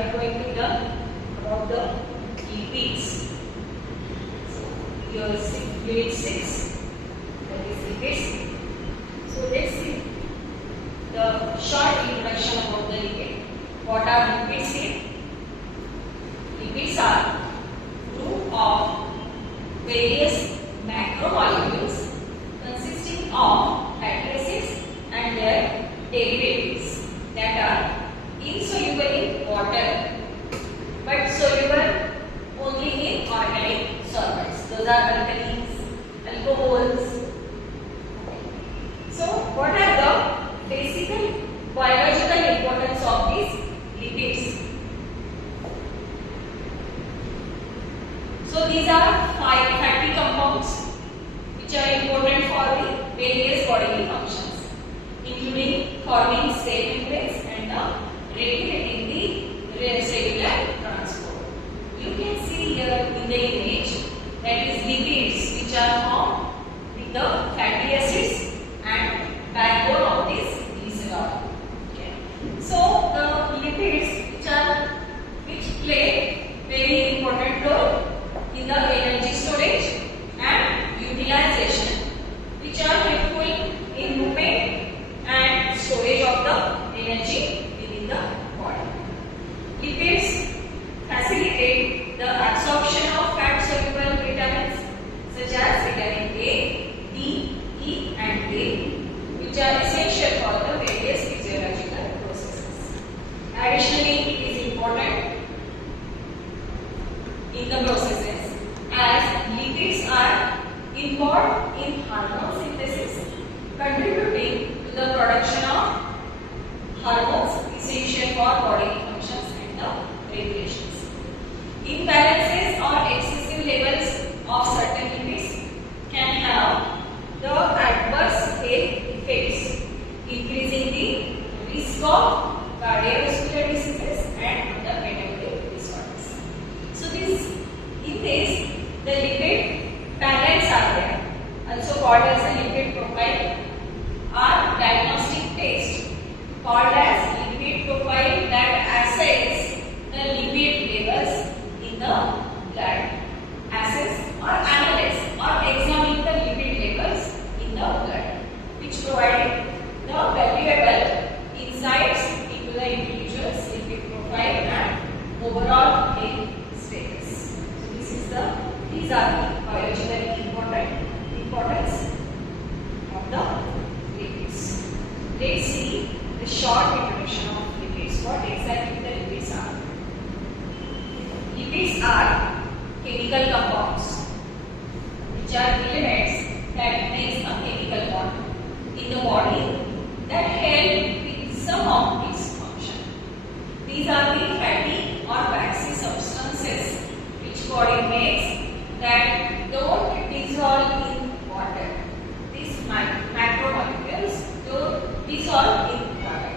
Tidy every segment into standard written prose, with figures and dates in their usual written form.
are going to learn about the lipids. So your unit 6, that is lipids. So let's see the short introduction about the lipid. What are lipids here? Lipids are group of various macromolecules consisting of fatty acids and their derivatives that are insoluble in water but soluble only in organic solvents. Those are alkalis, alcohols. So what are the basic biological importance of these lipids? So these are 5 fatty compounds which are important for the various bodily functions, including forming cell membranes and regulating the cellular transport. You can see here in the image that is lipids which are formed with the fatty acids and backbone of this glycerol. Okay. So the lipids which play very important role in the energy storage and utilization, which are helpful in movement and storage of the energy within the body. Lipids facilitate the absorption of fat soluble vitamins such as vitamin A, D, E and K, which are essential for the various physiological processes. Additionally, it is important in the processes as lipids are involved in hormone synthesis, contributing to the production of hormones essential for bodily functions and the regulations. Imbalances or excessive levels of certain lipids can have the adverse health effects, increasing the risk of cardiovascular diseases and other metabolic disorders. So in this, the lipid panels are there, also called as the lipid profile, are diagnostic tests called as lipid profile that assess the lipid levels in the blood, assess or analyze or examine the lipid levels in the blood, which provide the valuable insights into the individual's lipid profile and overall health status. So these are the biologically importance of the lipids. Let's see the short introduction of lipids. What exactly the lipids are? Lipids are chemical compounds which are elements that makes a chemical bond in the body that help with some of its function. These are the fatty or waxy substances which body makes that don't dissolve in water. These macromolecules don't dissolve in water.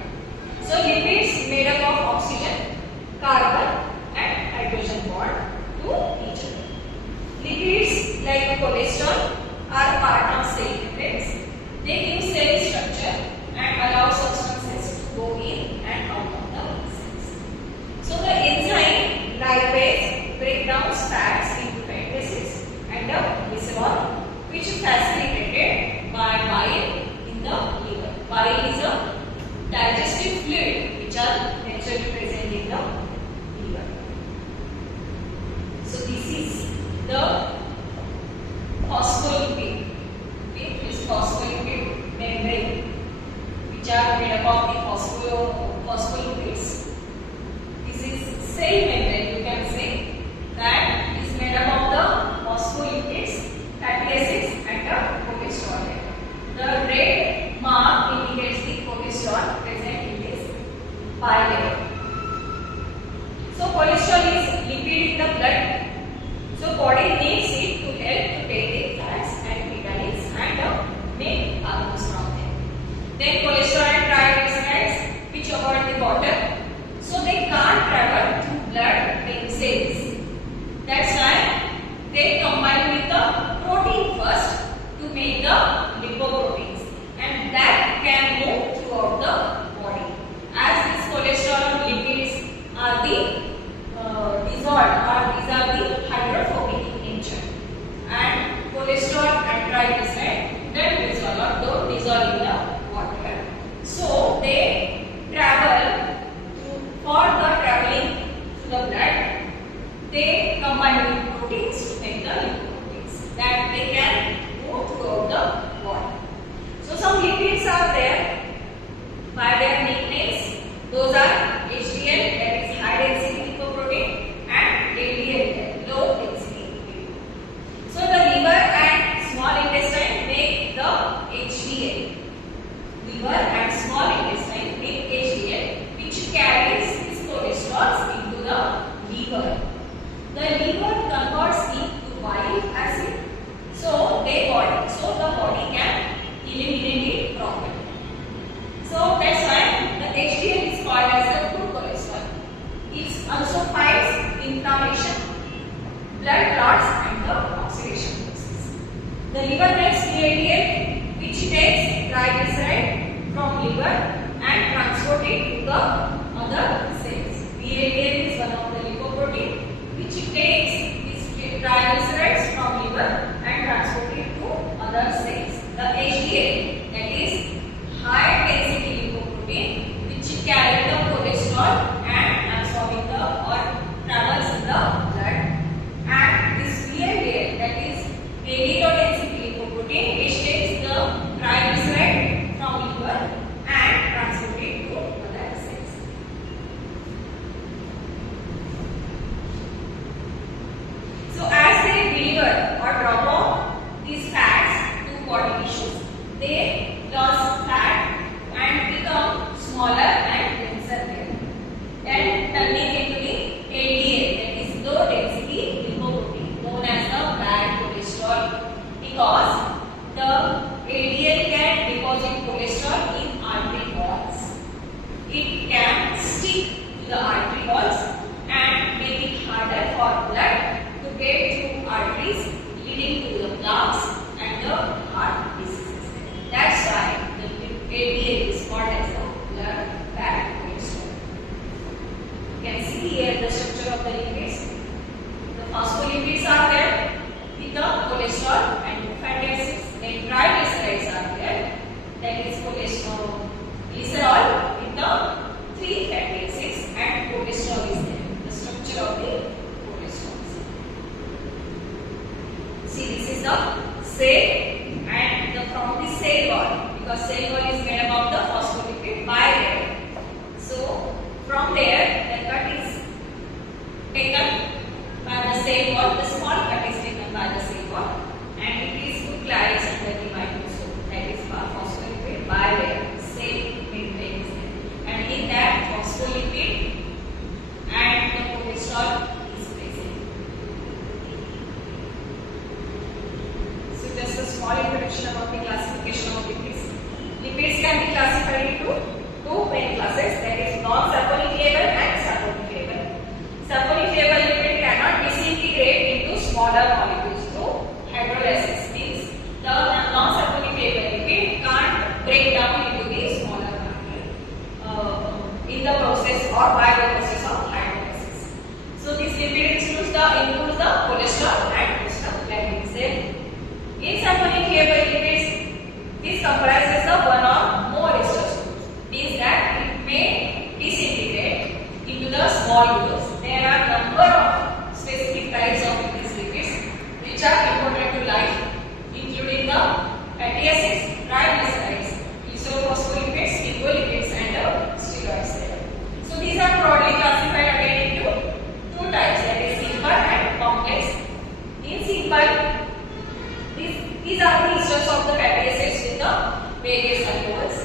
So lipids made up of oxygen, carbon and hydrogen bond to each other. Lipids like cholesterol are part of cell membranes. They give cell structure and allow substances to go in and out of the cells. So the enzyme lipase break down fats into fatty acids and glycerol, which is facilitated by bile in the liver. Bile is a digestive fluid which are naturally present in the liver. So this is the phospholipid. Okay, this phospholipid membrane which are made up of the phospholipids. This is cell membrane, you can say, that is made up of the phospholipids, fatty acids and the cholesterol. The red mark indicates the cholesterol present in this bile. So cholesterol is lipid in the blood. So body needs it to help to take the fats and vitamins and make hormones from them. Then cholesterol and triglycerides which avoid the water, so they can't travel through blood in cells. That's why they combine with the protein first to make the lipoproteins, and that can move throughout the body. As this cholesterol and lipids are the and they can move throughout the body. So some lipids are there by their nicknames. Those are HDL, that is high density lipoprotein, and LDL, low density lipoprotein. So the liver and small intestine make the HDL. Liver and small intestine make HDL, which carries these cholesterols into the liver. The liver converts it to bile acid, so the body can eliminate it properly. So that's why the HDL is called as a good cholesterol. It also fights inflammation, blood clots, and the oxidation process. The liver makes LDL, which takes triglyceride from liver and transport it to the other cells. LDL is one of the lipoprotein which takes these triglycerides from liver and transport it to other cells. The HDL, that is high density lipoprotein, which carry the cholesterol and absorbing the or travels in the blood, and this VLDL, that is very low density lipoprotein, which takes the triglyceride from liver and transport it to other cells. So as they deliver or drop off these fats to body tissues, they lose fat and become smaller and denser there, and turning into the LDL, that is low density lipoprotein, known as the bad cholesterol, because the LDL can deposit cholesterol in artery walls. It can stick to the artery walls and make it harder for blood to get through arteries, leading to the plaques and the heart diseases. That's why the LDL is called as a blood bad cholesterol. You can see here the structure of the lipids. The phospholipids are there with the cholesterol and the fatty acids. Then triglycerides are there, that is cholesterol, glycerol with the 3 fatty acids, and cholesterol is there. The structure of the cholesterol. See, this is the cell, and from the cell wall, because cell wall is made up of the phospholipid bilayer. So from there, the cut is taken by the cell wall. The small cut is taken by the cell wall, and it is localized under the microscope. That is phospholipid bilayer, cell membrane is there, and in that phospholipid and the cholesterol is present. So just a small introduction about the classification of lipids. Lipids can be classified into two main classes, that is non-saponifiable and saponifiable. Saponifiable lipid cannot disintegrate into smaller molecules through hydrolysis, means the non-saponifiable lipid can't break down into the smaller molecule in the process or by the process of hydrolysis. So this lipid includes the cholesterol and prostaglandins. In saponifiable lipids, this comprises the one or more ester groups, means that it may disintegrate into the small groups. There are number of specific types of these lipids which are important to life, including the fatty acids, triglycerides, glycerophospholipids, lipolipids, and steroids. So these are broadly classified again into two types, that is simple and complex. In simple, these are the esters of the fatty acids with the various alcohols.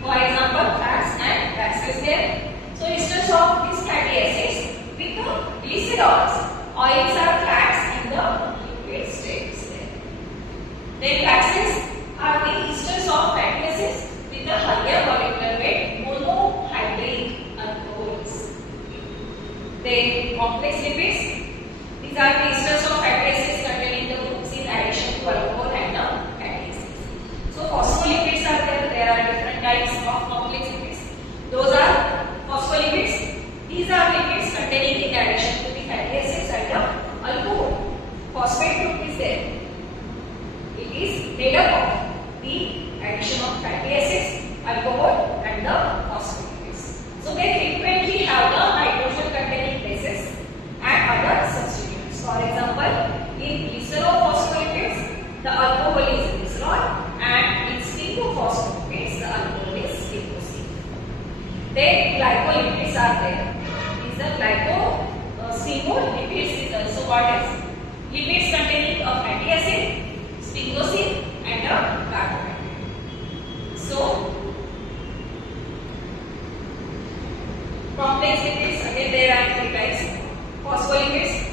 For example, fats and waxes there. So esters of these fatty acids with the glycerols. Oils are fats in the liquid states there. Then waxes are the esters of fatty acids with the higher molecular weight monohydrate alcohols. Then complex lipids. These are the esters of fatty acids containing the groups in addition to alcohol and the fatty acids. So phospholipids are there. There are different types of complex lipids. Those are phospholipids. These are lipids containing in addition to the fatty acids and the alcohol. Phosphate group is there. It is made up of the addition of fatty acids, alcohol, and the phospholipids. So they frequently have the nitrogen containing bases and other substituents. For example, Then glycolipids are there. These are glycosphingolipids is also called as lipids containing a fatty acid, sphingosine and a carbohydrate. So complex lipids, again there are three types. Phospholipids.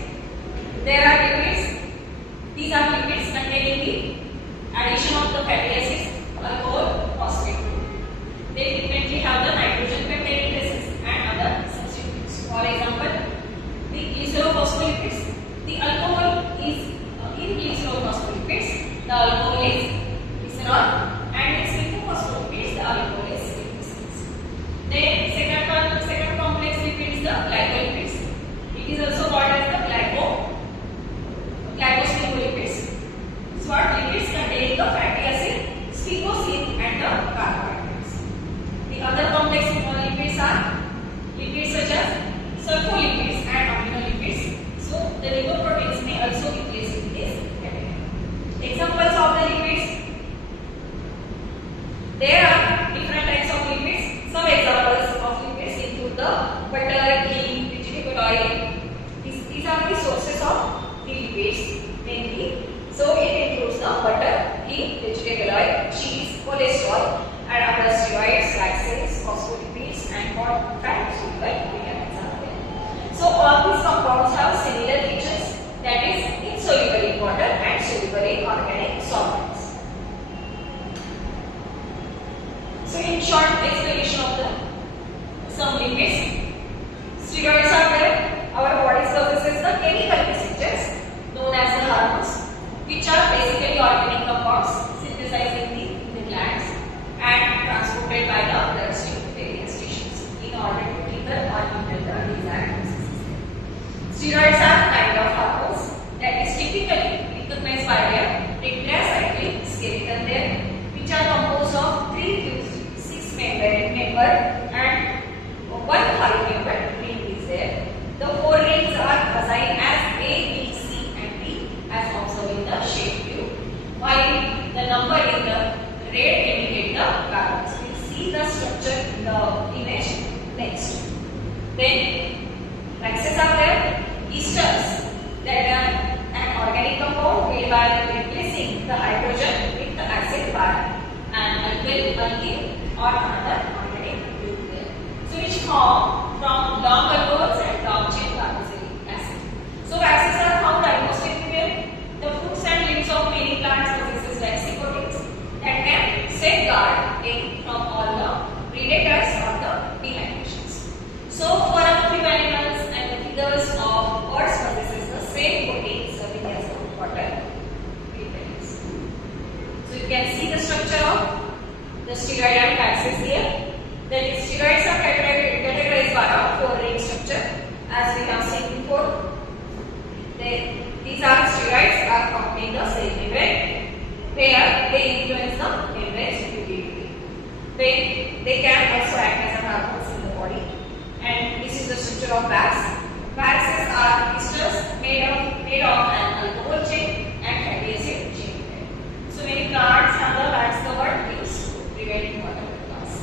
There are lipids. These are lipids containing the addition of the fatty acids, alcohol, phosphate. They frequently have the nitrogen containing bases and other substitutes. For example, the glycerophospholipids. The alcohol is in glycerophospholipids. The alcohol is glycerol, and in sphingospholipids the alcohol is sphingosine. Then second complex lipid is the glycolipids. It is also called as the glycosphingolipids. It's what lipids containing the fatty acid, sphingosine and the carbohydrates. The other complex lipids are lipids such as sulfolipids and aminolipids. So the lipoproteins may also be placed in this category. Examples of the lipids. There are different types of lipids. Some examples of lipids include the butter, ghee, vegetable oil. These are the sources of the lipids mainly. So it includes the butter, ghee, vegetable oil, cheese, cholesterol, and other steroids, laxatives, phospholipids, and fat soluble vitamins are there. So all these compounds have similar features, that is insoluble in water and soluble in organic solvents. So in short explanation of the some lipids. Steroids are there. Our body possesses the chemical messengers known as the hormones, which are basically organic compounds synthesized in the glands and transported by the bloodstream to various tissues in order to trigger or induce the desired processes. Steroids are kind of hormones that is typically recognized by their tetracyclic skeleton there, which are composed of 3 fused 6-member and 1 5-member ring is there. The 4 rings are assigned as A, B, C and D as observed in the shape view, while the number in the red indicate the carbons. We will see the structure in the image next. Then waxes are there. Esters, that are an organic compound made by replacing the hydrogen with the acid by an alkyl or another organic group there. So which form from long alcohols and long chain carboxylic acid. So waxes are found almost everywhere. The fruits and leaves of many plants possesses lexicotins that can safeguard it from all the predators or the dehydrations. So forum of animals and the feathers of birds possesses the same protein serving as the water repellents. So you can see the structure of the steroid and waxes here. That is, steroids are categorized by a 4-ring structure as we have seen before. These are steroids are found in the cell membrane where they influence the membrane's rigidity. They can also act as hormones in the body. And this is the structure of wax. Waxes are esters made of an alcohol chain and fatty acid chain. So many plants have the wax covered rings to prevent water loss.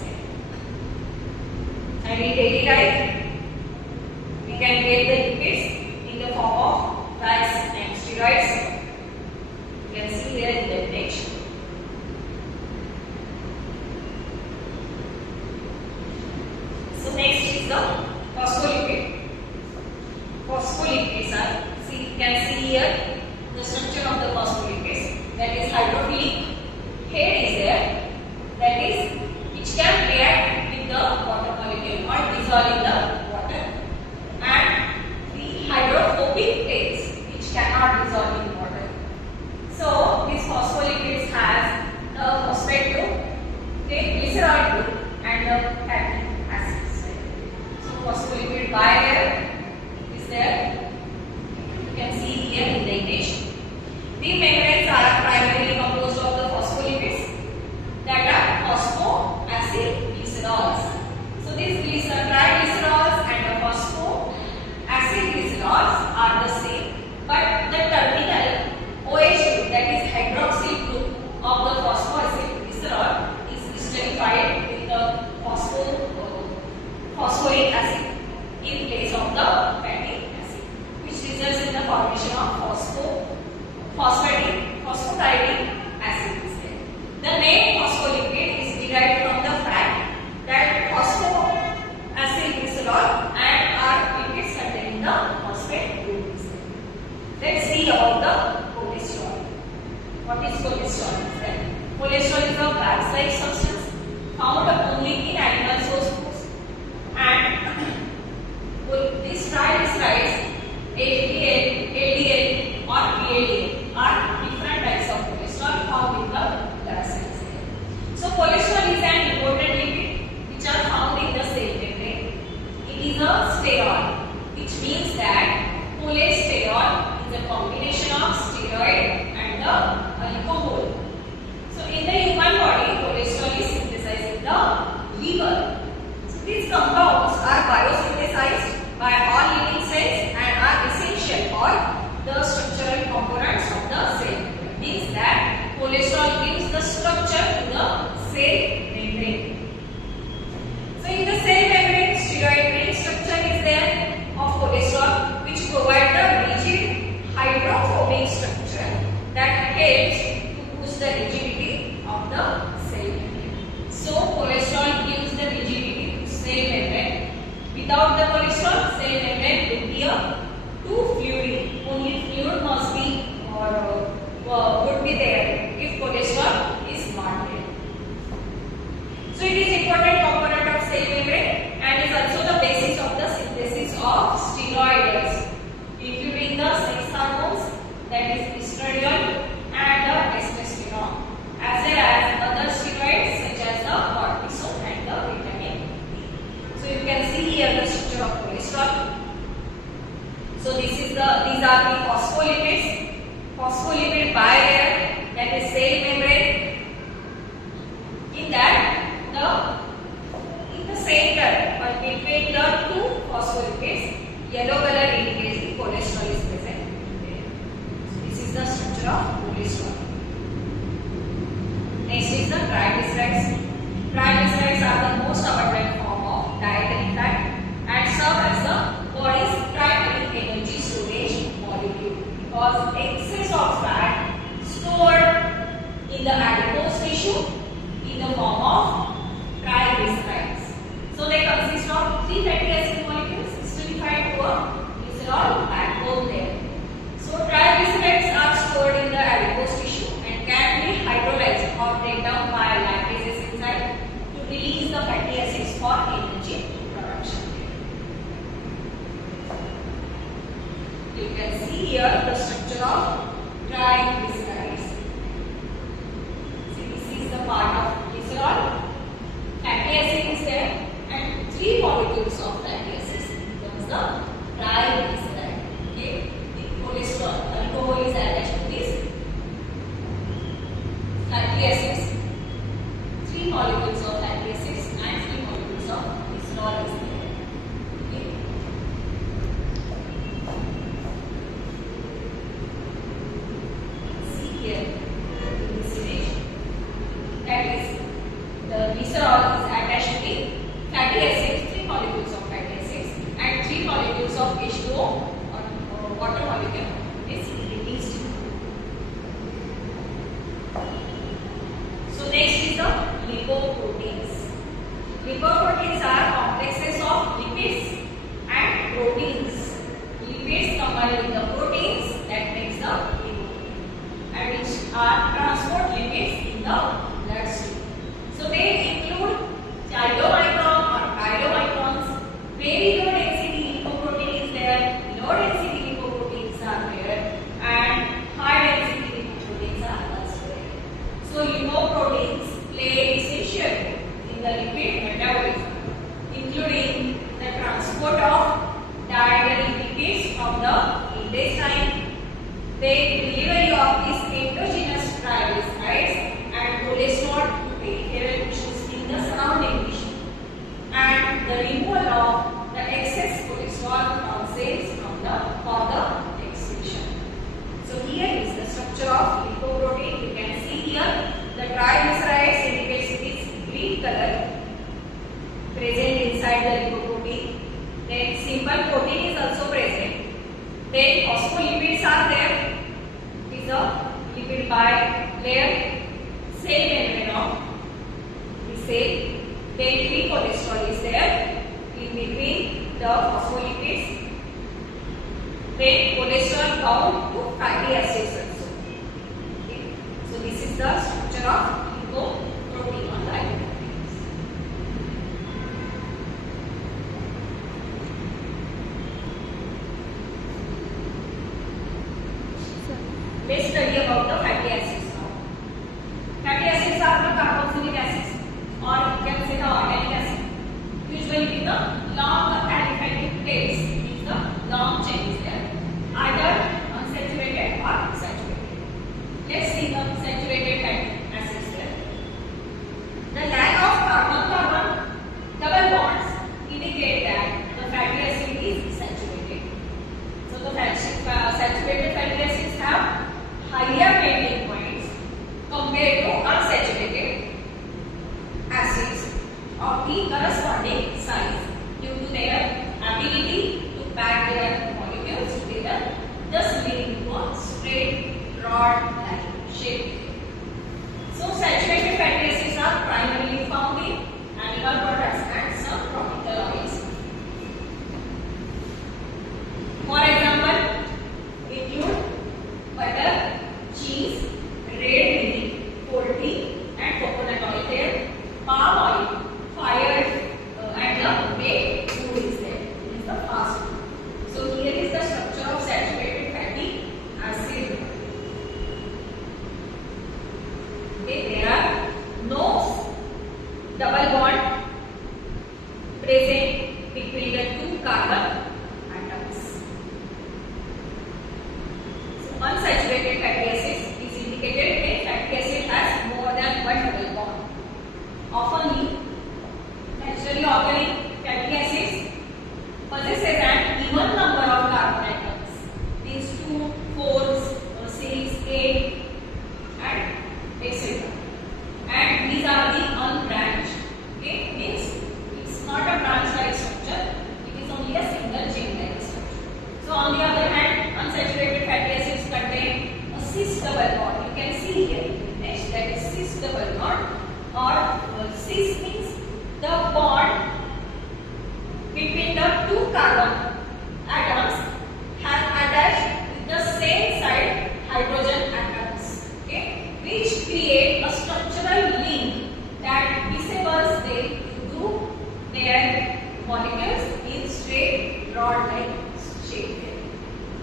And in daily life, we can get the lipids in the form of wax and steroids. You can see here in the image. So next is the phospholipid. Phospholipids are, you can see here the structure of the phospholipids. That is hydrophilic head is there. That is, which can react with the water molecule or dissolve in the water, and the hydrophobic tails which cannot dissolve in water. So these phospholipids has the phosphate group, the glycerol group and the fatty acids. So phospholipid bilayer is there. You can see here in the image. The membranes are primarily composed of the phospholipids that are phosphoacylglycerols. So these triglycerols Without the cholesterol, cell membrane will be a too fluid. Only fluid must be or would be there if cholesterol is not there. So it is important component of cell membrane and is also the basis of the synthesis of steroids, including the sex hormones, that is estradiol and the testosterone, as well as other steroids such as the cortisol and the vitamin D. So you can see here the structure of cholesterol. So these are the phospholipids. Phospholipid bilayer, that is cell membrane. In that, in the center or between the two phospholipids, yellow color indicates the cholesterol is present there. So this is the structure of cholesterol. Next is the triglycerides. Triglycerides are the most abundant form of dietary fat and serve as the body's primary energy storage molecule because excess of fat stored in the adipose tissue in the form of triglycerides. So they consist of 3 fatty acid molecules esterified to a glycerol backbone there. So triglycerides are stored in the adipose tissue and can be hydrolyzed or break down by lipases inside to release the fatty acids for energy production. You can see here the structure of triglycerides. See, this is the part of glycerol. Fatty acid is there and 3 molecules of fatty acids becomes the triglyceride. Okay, the cholesterol, alcohol is attached to this fatty acids. 3 molecules of fatty acids and 3 molecules of glycerol is there. Okay. See here in this image, that is the glycerol is attached to the fatty acids, 3 molecules of fatty acids and 3 molecules of H2O or water molecule is released. So next is the lipoproteins. Lipoproteins are complexes of lipids and proteins. Lipids combine with the proteins that makes the lipoprotein and which are transport lipids in the bloodstream. So they include chylomicron or chylomicrons. Very low density lipoprotein is there, low density lipoproteins are there, and high density lipoproteins are also there. So lipoproteins play essential in the lipid metabolism, including the transport of dietary lipids from the intestine, the delivery of these endogenous triglycerides and cholesterol peripheral tissues in the surrounding tissue, and the removal of the excess cholesterol from cells for the excretion. So here is the structure of lipoprotein. You can see here the triglycerides indicates this green color present inside the lipoprotein. Then simple protein is also present. Then phospholipids are there. It is a lipid bilayer cell membrane of the cell. Then free cholesterol is there in between the phospholipids. Then cholesterol bound to fatty acids also. Okay. So this is the structure of lipoprotein on the lipoproteins. Let's study about the fatty acids now. Fatty acids are the carboxylic acids, or you can say the organic acid. Usually with the long aliphatic tails, means the long chain is there, either unsaturated or saturated. Let's see the saturated fatty acids there. The lack of carbon-carbon double bonds indicate that the fatty acid is saturated. So the saturated fatty acids have higher melting points compared to unsaturated acids of the corresponding size due to their ability to pack their molecules together, thus leading to a straight rod-like shape. So saturated fatty acids are primarily found in animal products and some tropical oils. occurring fatty acids possesses an even number of carbon atoms. These 2, 4, 6, 8 and etc. And these are the unbranched. Okay, means it's not a branch-like structure. It is only a single chain-like structure. So on the other hand, unsaturated fatty acids contain a cis double bond. You can see here in the image that is cis double bond, or cis means the bond between the two carbon atoms has attached with the same side hydrogen atoms, okay, which create a structural link that disables them to group their molecules in straight rod-like shape.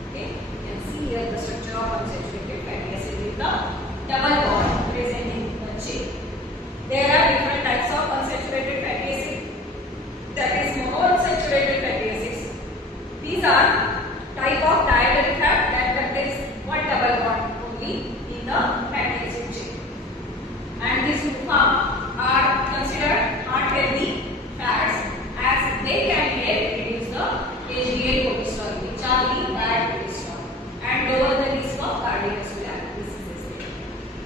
Okay, you can see here the structure of unsaturated fatty acid with the double bond present in the chain. There are different types of unsaturated fatty acid, that is monounsaturated fatty acids. These are type of dietary fat that contains one double bond only in the fatty acid chain. And these two are considered heart-healthy fats as they can help reduce the HDL cholesterol, which are the bad cholesterol, and lower the risk of cardiovascular diseases.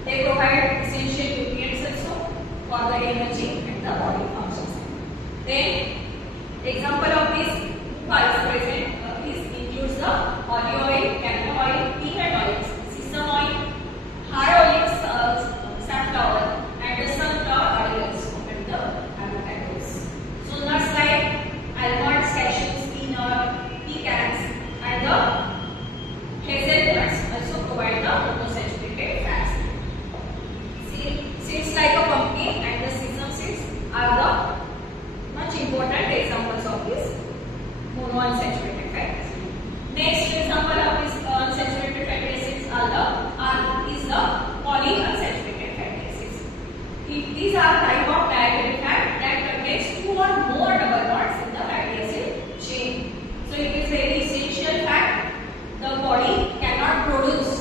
They provide essential nutrients also for the energy and the body functions. Then, example of this is present includes the olive oil, canola oil, peanut oil, sesame oil, high oil, safflower, and the sunflower oil also, and the avocados. So nuts like almonds, cashews, peanut, pecans, and the hazelnuts also provide the monounsaturated fats. Seeds like a pumpkin and the sesame seeds are the much important examples of this monounsaturated fatty acid. Next example of this unsaturated fatty acids is the polyunsaturated fatty acids. These are type of dietary fat that contains 2 or more double bonds in the fatty acid chain. So it is very essential fact the body cannot produce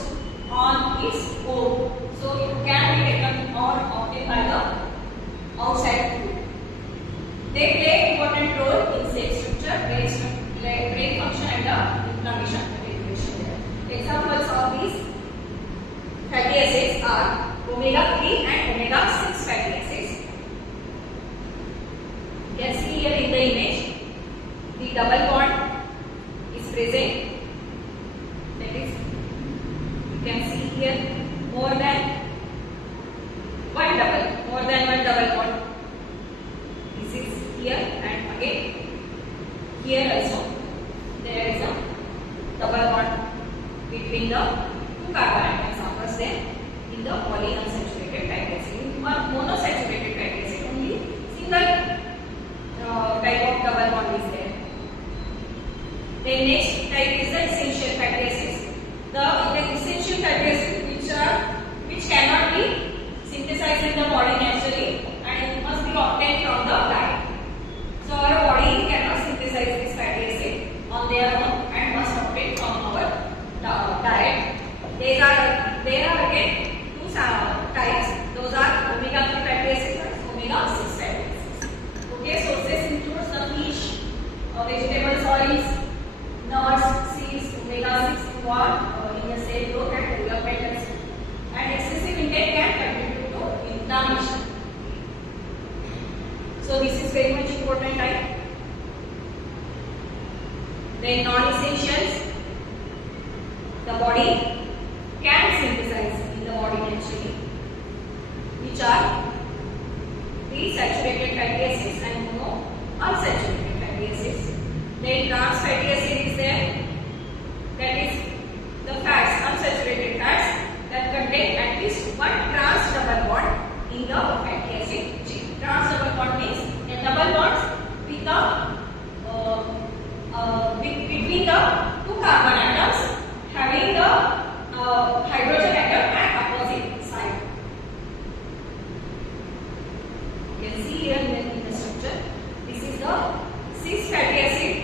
on its own. So it can be taken or obtained by the outside food. They play important role in cell structure, brain function, and the inflammation regulation. Examples of these fatty acids are omega-3 and omega-6 fatty acids. You can see here in the image the double bond is present. That is, you can see here more than one double bond. This is here, and again here also there is a double bond between the two carbon atoms are present in the polyunsaturated fatty acid. In monounsaturated fatty acid only single type of double bond is there. The next type is the essential fatty acids. The essential fatty acids which cannot be synthesized in the body naturally, and it must be obtained from the diet. So our body cannot synthesize this fatty acid on their own and must obtain from our diet. There are again 2 types. Those are omega-3 fatty acids and omega-6 fatty acids. Okay, sources includes the fish, vegetables, oils, nuts, seeds, omega-6 involved in the cell growth and development, and excessive intake can contribute to inflammation. So this is very much important type. Then non-essentials, the body can synthesize in the body naturally, which are the saturated fatty acids and monounsaturated fatty acids. Then trans fatty acid is there, that is the fats, unsaturated fats that contain at least one trans double bond in the fatty acid chain. Trans double bond means the double bonds with between the two carbon atoms having the hydrogen atom at opposite side. You can see here in the structure. This is the 6 fatty acid,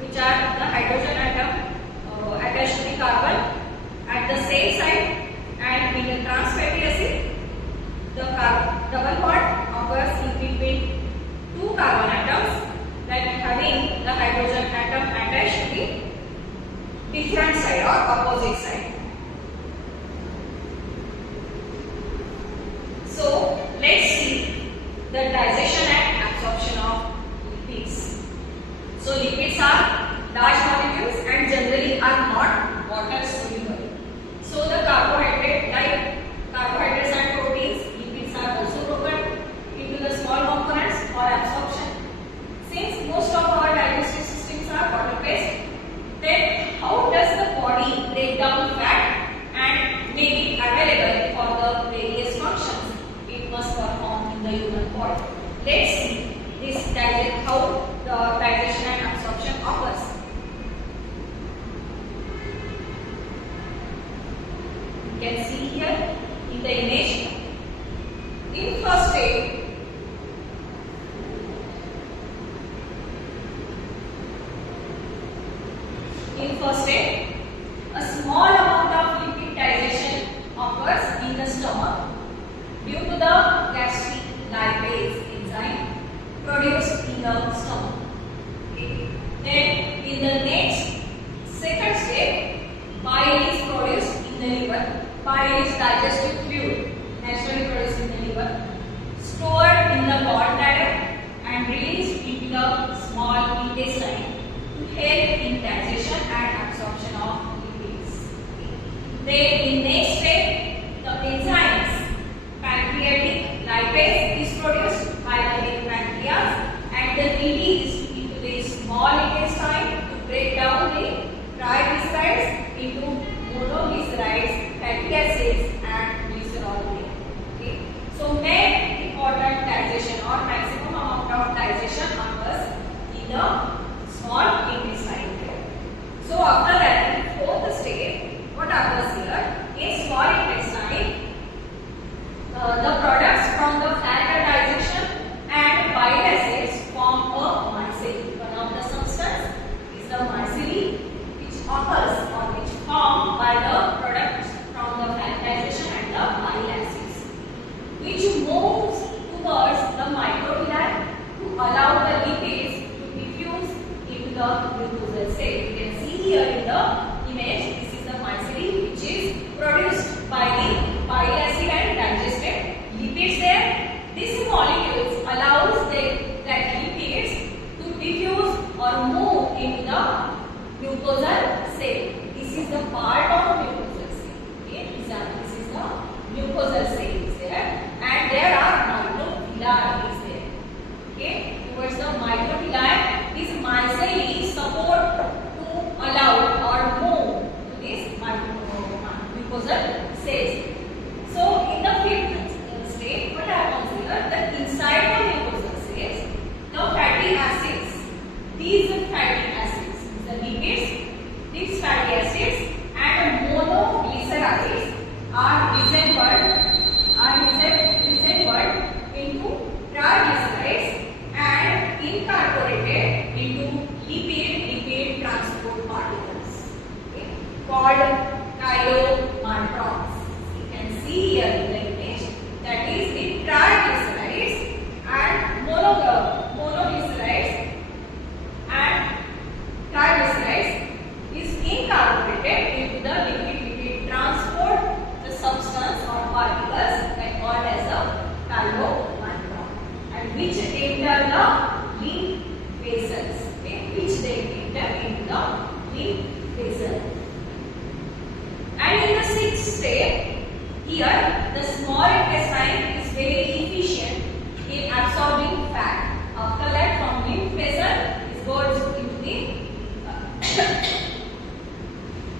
which are the hydrogen atom attached to the carbon at the same side, and in the trans fatty acid, the double bond occurs in between two carbon atoms So lipids are large molecules and generally are not water soluble. So the carbohydrate, like carbohydrates and proteins, lipids are also broken into the small components for absorption. Since most of our digestive systems are water based, then how does the body break down fat and make it available for the various functions it must perform in the human body? Let's see this how the digestion and absorption occurs. You can see here in the image. In first step, a small amount of lipid digestion occurs in the stomach due to the gastric lipase enzyme produced in the stomach. Okay. Then in the next second step, bile is produced in the liver. Bile is digestive fluid naturally produced in the liver, stored in the gallbladder and released into the small intestine to help in digestion and absorption of lipids. Then in next step, the enzymes pancreatic lipase is produced by the pancreas and the released into the small intestine to break down the triglycerides into monoglycerides, fatty acids and glycerol. Okay. So main important digestion or maximum amount of digestion occurs in the small intestine. So after that, in fourth step, what occurs here? In small intestine, the products from the fat digestion and bile acids form a micelle. One of the substance is the micelle, which occurs or which formed by the products from the fat digestion and the bile acids, which moves towards the microvilli to allow the lipids to diffuse into the mucosal cell. You can see here in the image, this is the micelle which is produced by the bile acid and digested lipids there. These molecules allows that lipids to diffuse or move into the mucosal cell. This is the part of mucosal cell. Okay, this is the mucosal cell is there, and there are microvilli is there. Okay, towards the microvilli, this micelle support to allow or move to this mucosal cells. So in the fifth state, what happens here? The inside the mucosal cells, the fatty acids, these fatty acids, the lipids, these fatty acids and monoglycerides are resembled into triglycerides and incorporated into lipid transport particles, okay, called chylomicrons. You can see here in the image, that is the triglycerides and monoglycerides and triglycerides is incorporated into the lipid transport the substance or particles that called as a chylomicron, and which enter the lymph vessels, okay, which they enter into the lymph vessel. And in the sixth step, here the small intestine is very efficient in absorbing fat. After that, from lymph vessel it goes into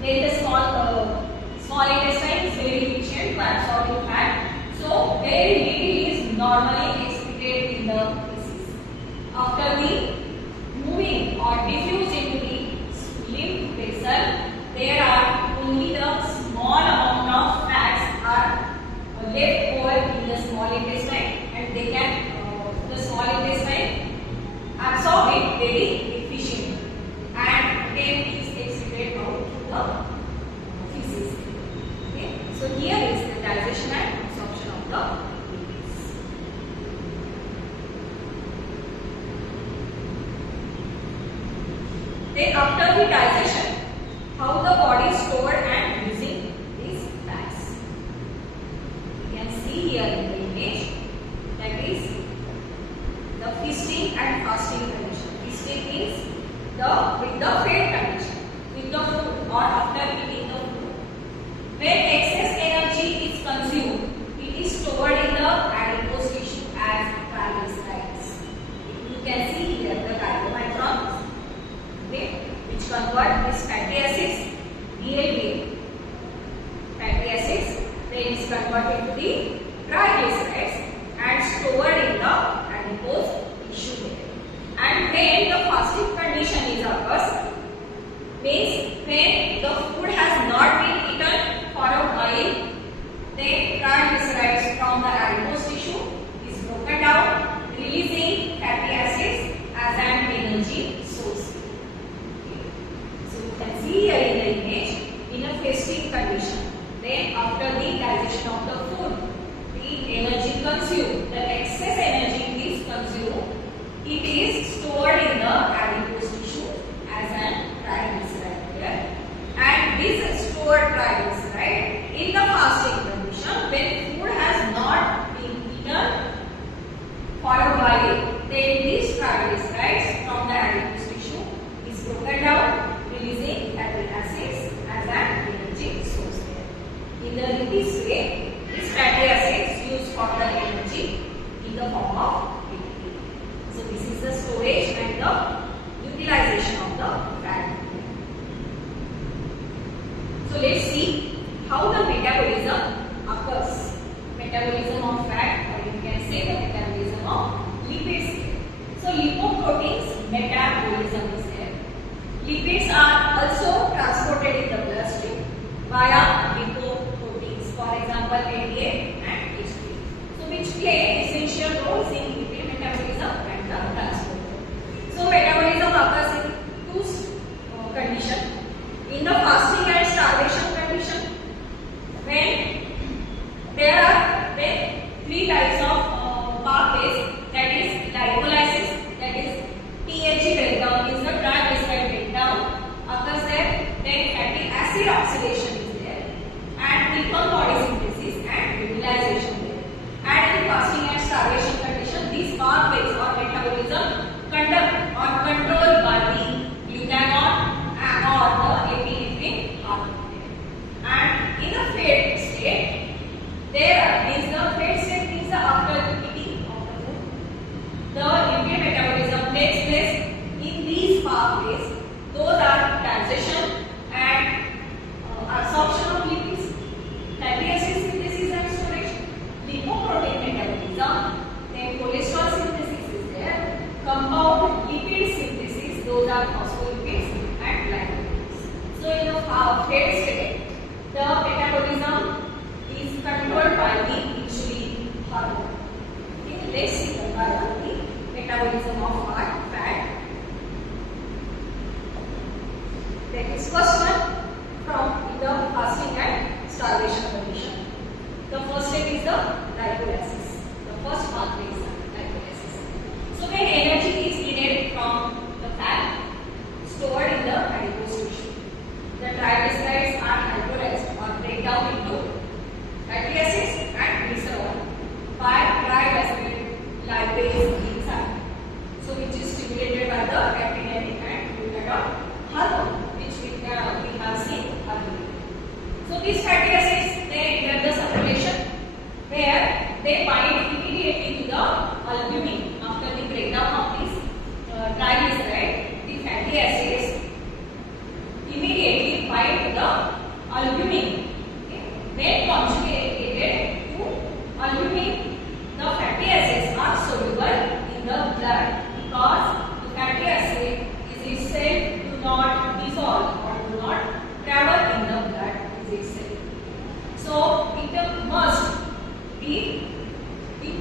then the small intestine is very efficient for absorbing fat. So very little is normally excreted in the feces. After the moving or diffuse into the lymph vessel, there are only the small amount of fats are left over in the small intestine, and they can the small intestine absorb it very efficiently, and then is excreted out to the feces. Okay, so here is the digestion and absorption of the lipids. Then after the digestion, how the body store and using these fats. You can see here in the image, that is the feasting and fasting condition. Feasting means in the fed condition with the food or after eating the food. When excess energy is consumed, it is stored in the adipose tissue as triglycerides. You can see here the diagrams, okay, which convert these fatty acids, DLA fatty acids, then is converted to the triglycerides and stored in the adipose tissue. And when the fasting condition is occurs, means when the food has not been eaten for a while, then triglycerides from the adipose tissue is broken down, releasing fatty acids as an energy source. Okay. So you can see here in the image, in a fasting condition, then after the digestion of the food, the energy consumed, the excess energy is consumed, it is stored in the adipose tissue as an triglyceride here. And this stored triglyceride in the fasting condition, when food has not been eaten for a while, then these triglycerides from the adipose tissue is broken down, releasing fatty acids as an energy source here. In the Lipids way, these fatty acids used for the energy in the form of lipid. So this is the storage and the utilization of the fat. So let's see how the metabolism occurs. Metabolism of fat, or you can say the metabolism of lipids. So lipoproteins metabolism is there. Lipids are also transported in the bloodstream via lipoproteins, for example LDL and HDL. So which play essential roles in lipid metabolism and the transport. So metabolism occurs in two conditions. In the fasting and starvation condition, when there are three types of pathways, that is lipolysis, that is THG breakdown, is the triglyceride breakdown occurs there, then fatty acid oxidation is there, and ketone body synthesis and utilization there. And in fasting and starvation condition, these pathways or metabolism conduct or controlled by the glucagon or the epinephrine hormone. And in the fed state, the fed state means the after eating of the food, the lipid metabolism takes place in these pathways. Those are digestion and absorption of lipids, fatty acid synthesis and storage, lipoprotein metabolism, then cholesterol synthesis is there, compound lipid synthesis, those are phospholipids and lipids. So in the fed state, the metabolism is controlled by the insulin hormone. Okay, let's see the metabolism of fat. That is first one from the fasting and starvation condition. The first step is the lipolysis. The first pathway is lipolysis. So when energy is needed from the fat stored in the adipose tissue, the triglycerides are hydrolyzed or break down into fatty acids and glycerol by triglyceride lipase enzyme. So which is stimulated by the epinephrine and glucagon hormone, which we have seen earlier. So these fatty acids, they enter the circulation where they bind immediately to the albumin. After the breakdown of this triglyceride, the fatty acids immediately bind to the albumin. Okay. When conjugated to albumin, the fatty acids are soluble in the blood because the fatty acid is itself do not dissolve or do not travel in the blood itself. So it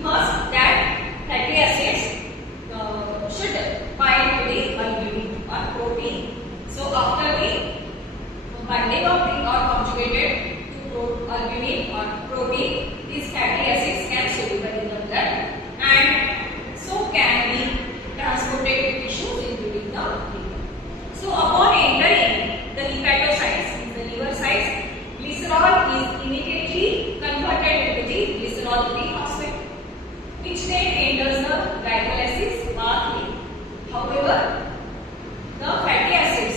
must that fatty acids should bind to the albumin or protein. So after the binding of the or conjugated to albumin or protein, these fatty acids can soluble in the blood and so can be transported to tissues including the liver. So upon entering the hepatocytes, the liver sites, glycerol is immediately converted into the glycerol 3-phosphate, which then enters the glycolysis pathway. However, the fatty acids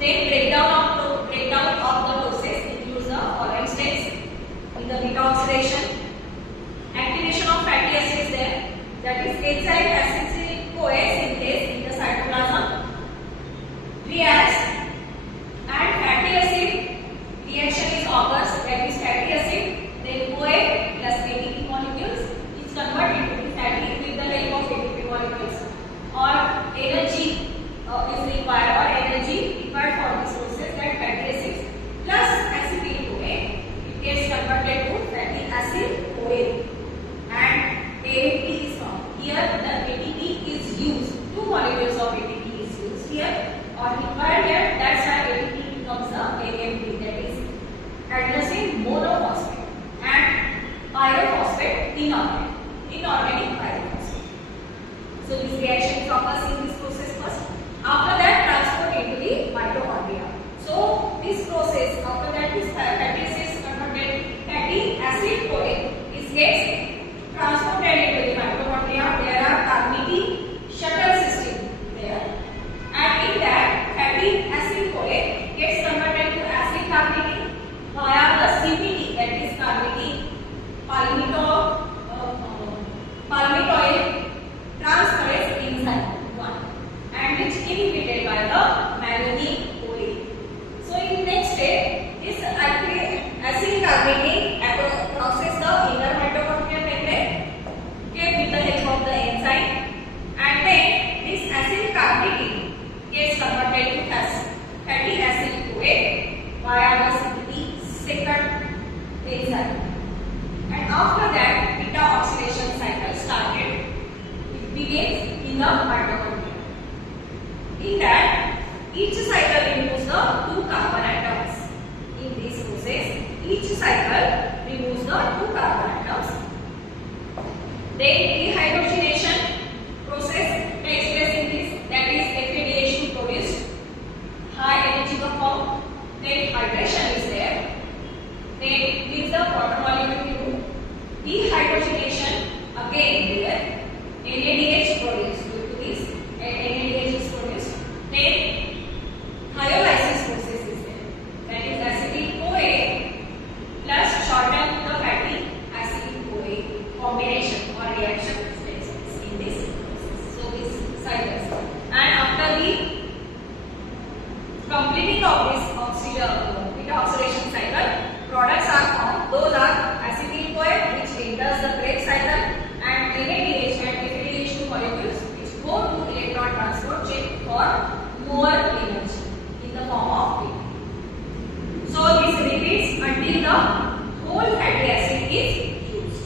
Then breakdown of the process includes the following steps. In the beta oxidation, activation of fatty acids there, that is enzyme acetyl-CoA synthase in the cytoplasm reacts and fatty acid reaction is occurs, that is fatty acid then CoA plus ATP molecules is converted into fatty with the help of ATP molecules, or energy is required or energy required for this process, that fatty acids plus acetyl-CoA it gets converted to fatty acid CoA and ATP is formed. Here the ATP is used, 2 molecules of ATP is used here or required here, that's why ATP becomes the AMP, that is adenosine monophosphate and pyrophosphate inorganic pyrophosphate. So this reaction occurs in this process first. After that transport into the mitochondria. So this process, after that this fatty acids converted fatty acid CoA is gets transported into the mitochondria. There are Carnegie shuttle system there, and in that fatty acid CoA gets converted to acid Carnegie via the CPT, that is Carnegie palmitoyl transferase enzyme 1, and which inhibited by the manganese CoA. So in next step, this acid Carnegie crosses the inner mitochondrial membrane, okay, with the help of the enzyme, and then this acid Carnegie gets converted to fatty acid CoA via the CPT second enzyme. And after that, beta oxidation cycle started. It begins in the mitochondria. In that, each cycle removes the 2 carbon atoms. In this process, each cycle removes the 2 carbon atoms. Then dehydrogenation process takes place in this, that is FADH2 produced, high energy form. Then hydration is there. Then leaves the water molecule to dehydrogenation again here. NADH produced due to this, NADH is produced. Then hyolysis process is there, that is acetyl-CoA plus shorten the fatty acid-CoA combination or reaction takes place in this process. So this cycles, and after the completing of this beta oxidation cycle, products are formed. Those are acetyl-CoA which enters the Krebs cycle and NADH and FADH2 molecules which go to electron transport chain for more energy in the form of beta. So this repeats until the whole fatty acid is used.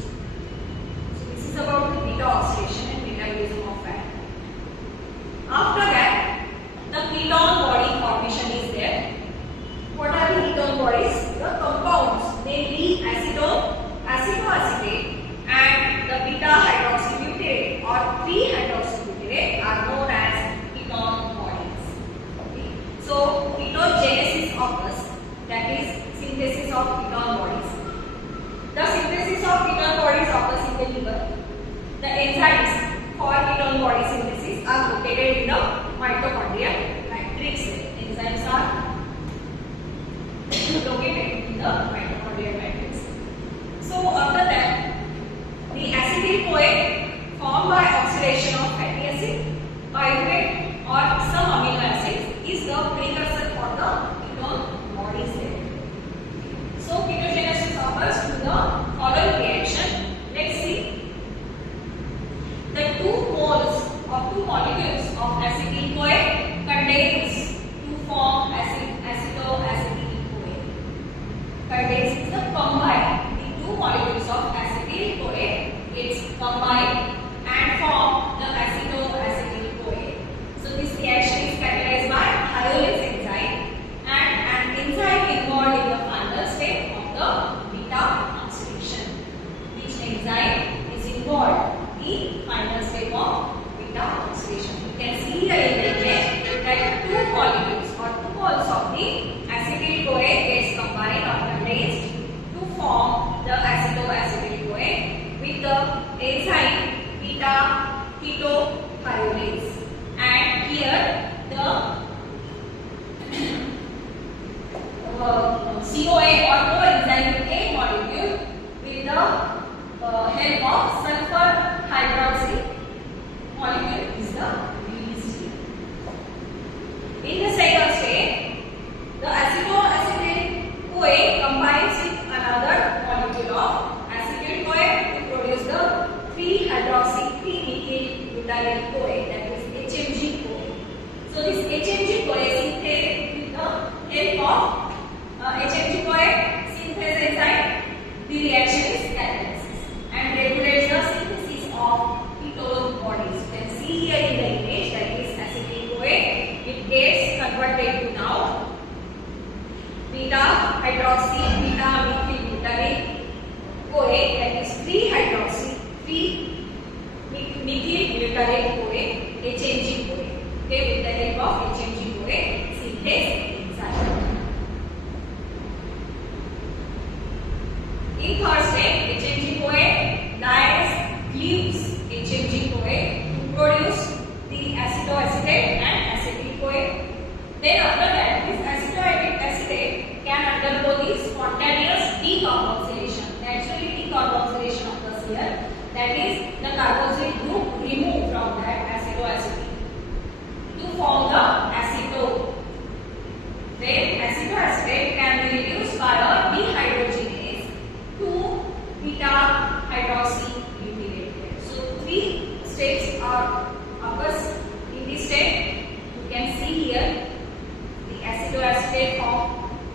So this is about the beta oxidation and metabolism of fat. After that, the ketone body formation is there. What are the ketone bodies? The compounds, namely acetoacetate and the beta hydroxybutyrate or 3-hydroxybutyrate are known as ketone bodies. Okay. So ketogenesis occurs, that is synthesis of ketone bodies. So this HMG-CoA synthase with the help of HMG-CoA synthase enzyme, the reaction is catalysis and regulates the synthesis of ketone bodies. You can see here in the image that is acetyl-CoA. It gets converted to now beta hydroxy beta methyl butyrate CoA, that is 3-hydroxy 3-methyl butyrate CoA, HMG-CoA. Okay, with the help of HMG-CoA synthase enzyme. In third step, HMG-CoA dyes glues HMG-CoA to produce the acetoacetate and acetyl-CoA. Then after that, this acetoacetate can undergo the spontaneous decarboxylation, naturally decarboxylation of the here. That is, the carboxyl group removed from that acetoacetate to form the acetone. Then acetoacetate can be reduced by a dehydrogenase to beta hydroxy butyrate. So 3 steps are occurs in this step. You can see here the acetoacetate form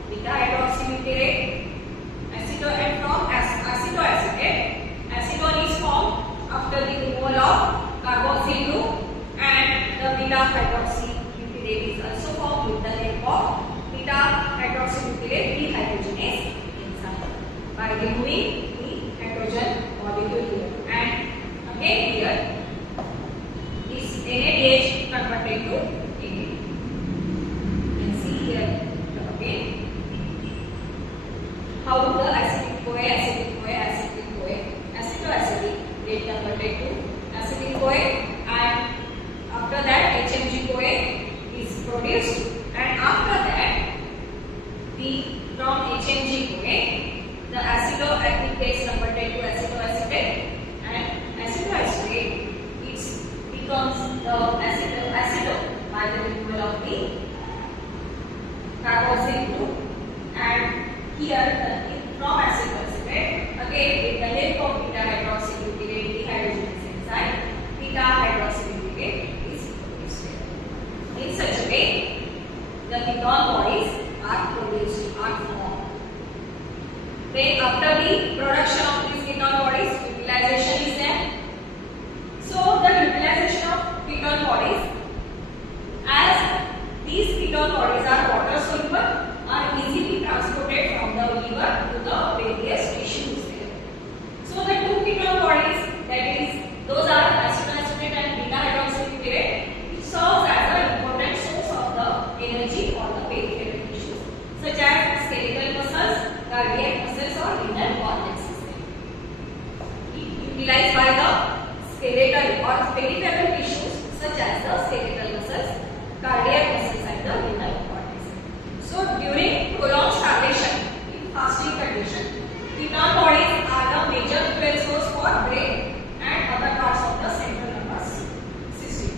beta hydroxy butyrate, and from acetoacetate, acetone is formed after the removal of carboxyl group, and the beta hydroxy butyrate is also formed with the help of beta hydroxy butyrate dehydrogenase enzyme by removing the hydrogen molecule here. And again here, this NADH converted to NAD. You can see here again how the acetyl-CoA acetoacetate get converted to acetyl-CoA, and after that HMG-CoA is produced, and after that from HMG-CoA the acetoacetate gets converted to acetoacetate, and acetoacetate becomes the acetone by the removal of the carboxyl group, and here from acetoacetate again with the help of beta hydroxy butyrate dehydrogenase enzyme, beta hydroxy butyrate is produced. In such a way, the ketone bodies are produced, are formed. Then after the production of these ketone bodies, utilization is there. So the utilization of ketone bodies, as these ketone bodies are water soluble, are easily transported from the liver to the various tissues there. So the 2 ketone bodies, that is, those are acetoacetate and beta hydroxy butyrate, which serves as an important source of the energy for the peripheral tissues, such as skeletal muscles, cardiac muscles, or renal cortex system. Utilized by the skeletal or peripheral tissues, such as the skeletal muscles, cardiac muscles, and the renal cortex. So during prolonged starvation in fasting condition, ketone bodies are the major fuel source for brain and other parts of the central nervous system.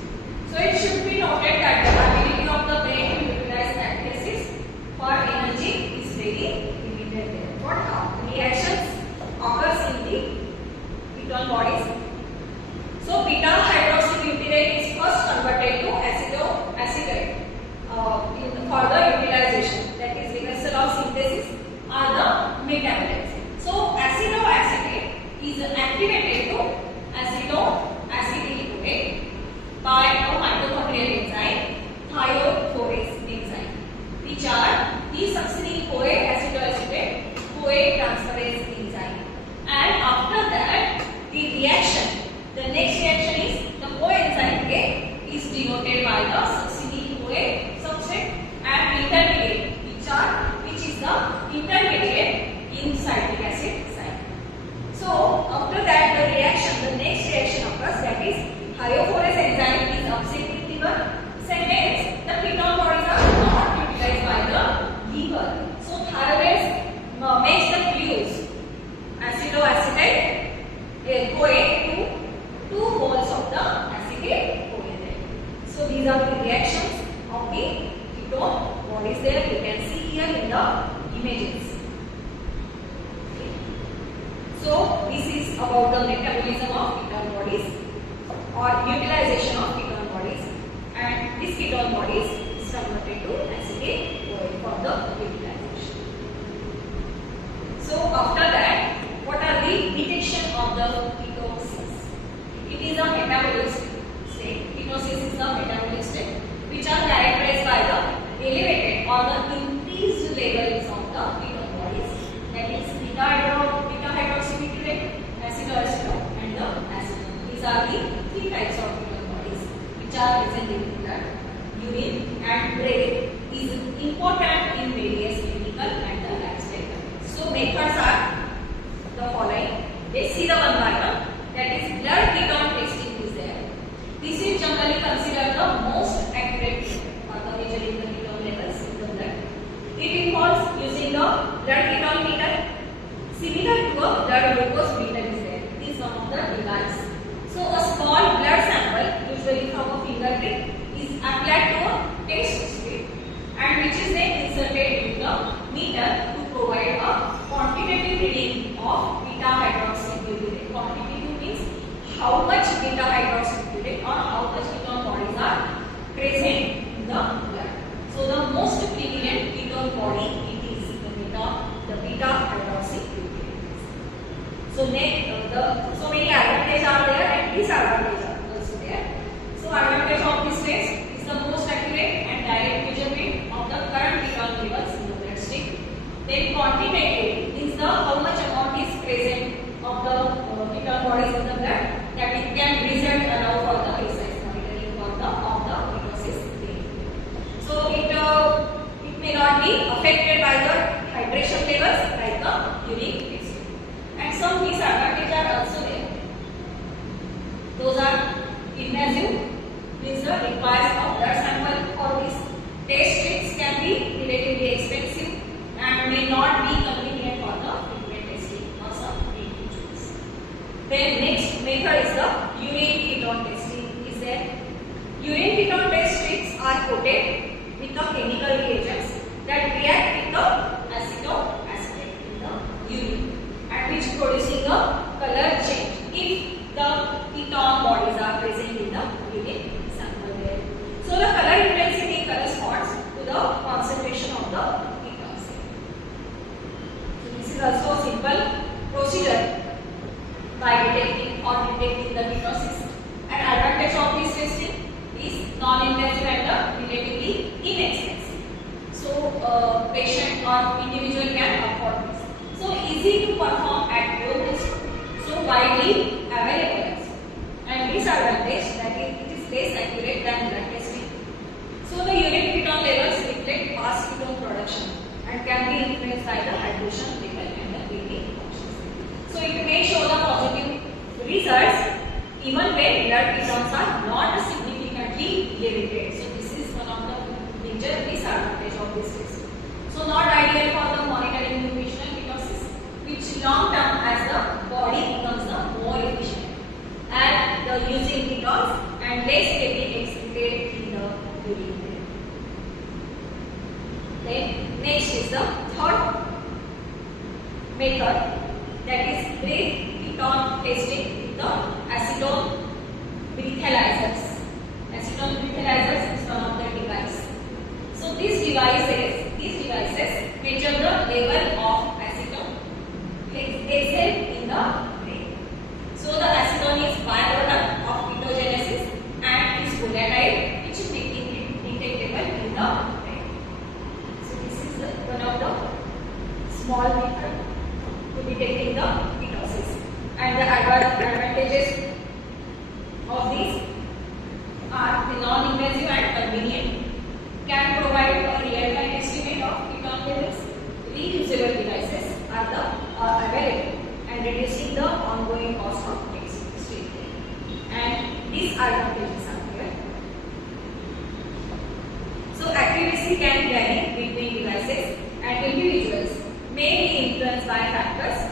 So it should be noted that the ability of the brain to utilize catalysis for energy is very limited there. What reactions occurs in the ketone bodies? So beta hydroxy butyrate is first converted to acetoacetate in further utilization, that is reversal of synthesis are the metabolites. So acetoacetate is activated to acetoacetyl-CoA by a mitochondrial enzyme, thiophorase enzyme, which are desuccinyl-CoA acetoacetate CoA transferase enzyme. And after that, the reaction, the next reaction is the coenzyme is denoted by the succinyl-CoA substrate and intermediate, which is the intermediate in citric acid side. So after that, the reaction, the next reaction occurs, that is thiophorase enzyme is upset with liver. Hence, the ketone bodies are not utilized by the liver. So thiophorase makes the glues acetoacetate CoA to 2 moles of the acetate CoA. So these are the reactions of the ketone bodies there. You can see here in the images. Okay. So this is about the metabolism of ketone bodies or utilization of ketone bodies, and these ketone bodies are present in blood, urine and breath is important in various medical and the lifestyle conditions. So methods are the following. Let's see the one by one. That is blood ketone testing is there. This is generally considered the most accurate for the measuring the ketone levels in the blood. It involves using the blood ketone meter similar to a blood glucose meter is there. It is one of the device. So a small blood sample, usually from a fingertip, is applied to a test strip and which is then inserted into the meter to provide a quantitative reading of beta hydroxybutyrate. Quantitative means how much beta hydroxybutyrate or how much ketone bodies are present in the blood. So the most prevalent ketone body it is the beta hydroxybutyrate. So so many advantages are there and disadvantages are also there. So advantage of this test is the most accurate and direct measurement of the current ketone levels in the bloodstream. Then quantitative means the how much amount is present of the ketone bodies in the blood that it can result allow for the precise monitoring for the of the mitosis rate. So it may not be affected by the hydration levels like the urine test. And some disadvantages are also there. Those are invasive, means the requires of blood sample for these test strips can be relatively expensive and may not be convenient for the frequent testing or some individuals. Then next method is the urine ketone testing is there. Urine ketone test strips are coated with the chemical reagents that react with the acetoacetate in the urine and which producing a color change if the ketone bodies are present in the urine sample there. So the color intensity corresponds to the concentration of the ketones. So this is also a simple procedure by detecting the ketosis. An advantage of this testing is non-invasive and relatively inexpensive. So patient or individual can afford this. So easy to perform at low risk. So widely available. And disadvantage that it is less accurate than blood testing. So the urine ketone levels reflect fast ketone production and can be influenced by the hydration level and the breathing functions. So it may show the positive results even when blood ketones are not significantly elevated. So this is one of the major disadvantage of this test. So not ideal for the monitoring nutritional ketosis, which long term as the body becomes more efficient and the using ketones and less getting excreted in the urine. Then next is the third method, that is breath ketone testing with the acetone breathalyzers. Acetone breathalyzers is one of the devices. So these devices measure the level of acetone present in the brain. So the acetone is byproduct of ketogenesis and is volatile, which is making it detectable in the brain. So this is one of the small method to detecting the ketosis. And the advantages of these are the non-invasive and convenient, can provide a real-time estimate of ketone levels. Reusable devices are available and reducing the ongoing cost of testing. And these advantages are here. So accuracy can vary between devices and individuals may be influenced by factors